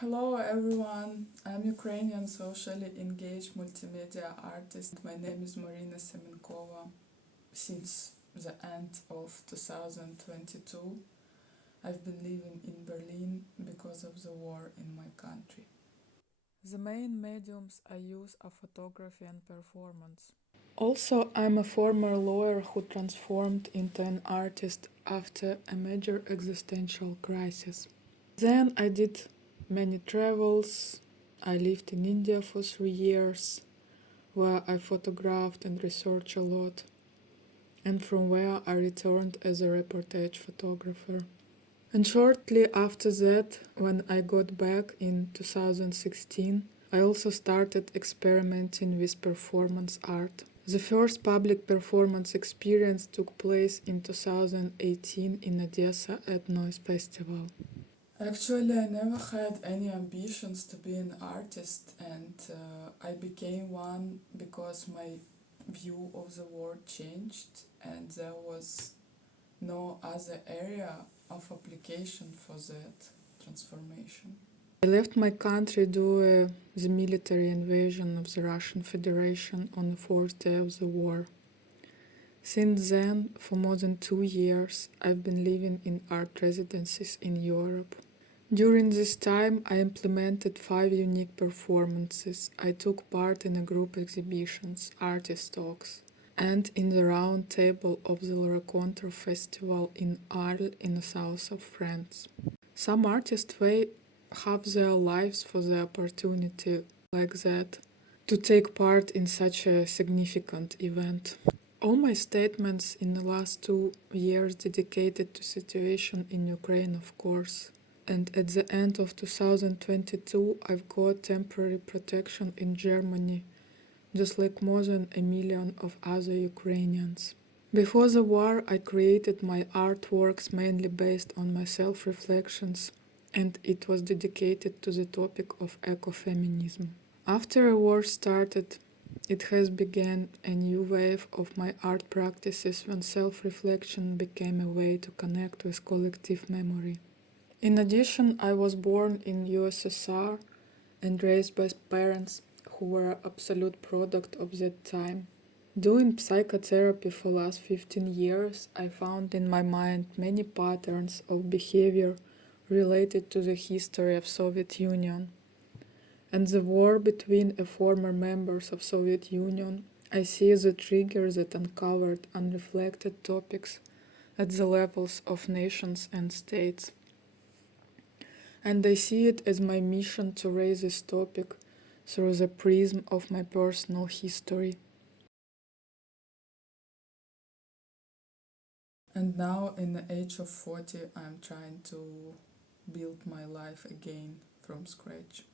Hello everyone, I'm Ukrainian socially engaged multimedia artist. My name is Maryna Semenkova. Since the end of 2022, I've been living in Berlin because of the war in my country. The main mediums I use are photography and performance. Also, I'm a former lawyer who transformed into an artist after a major existential crisis. Then I did many travels. I lived in India for 3 years, where I photographed and researched a lot, and from where I returned as a reportage photographer. And shortly after that, when I got back in 2016, I also started experimenting with performance art. The first public performance experience took place in 2018 in Odessa at Noise Festival. Actually, I never had any ambitions to be an artist, and I became one because my view of the world changed, and there was no other area of application for that transformation. I left my country due to the military invasion of the Russian Federation on the fourth day of the war. Since then, for more than 2 years, I've been living in art residencies in Europe. During this time, I implemented 5 unique performances. I took part in a group exhibitions, artist talks, and in the round table of the Rencontre Festival in Arles in the south of France. Some artists have their lives for the opportunity like that to take part in such a significant event. All my statements in the last 2 years dedicated to situation in Ukraine, of course. And at the end of 2022, I've got temporary protection in Germany, just like more than 1 million of other Ukrainians. Before the war, I created my artworks mainly based on my self-reflections, and it was dedicated to the topic of ecofeminism. After the war started, it has begun a new wave of my art practices when self-reflection became a way to connect with collective memory. In addition, I was born in USSR and raised by parents who were absolute product of that time. Doing psychotherapy for last 15 years, I found in my mind many patterns of behavior related to the history of Soviet Union. And the war between the former members of Soviet Union, I see the trigger that uncovered unreflected topics at the levels of nations and states. And I see it as my mission to raise this topic through the prism of my personal history. And now, in the age of 40, I'm trying to build my life again from scratch.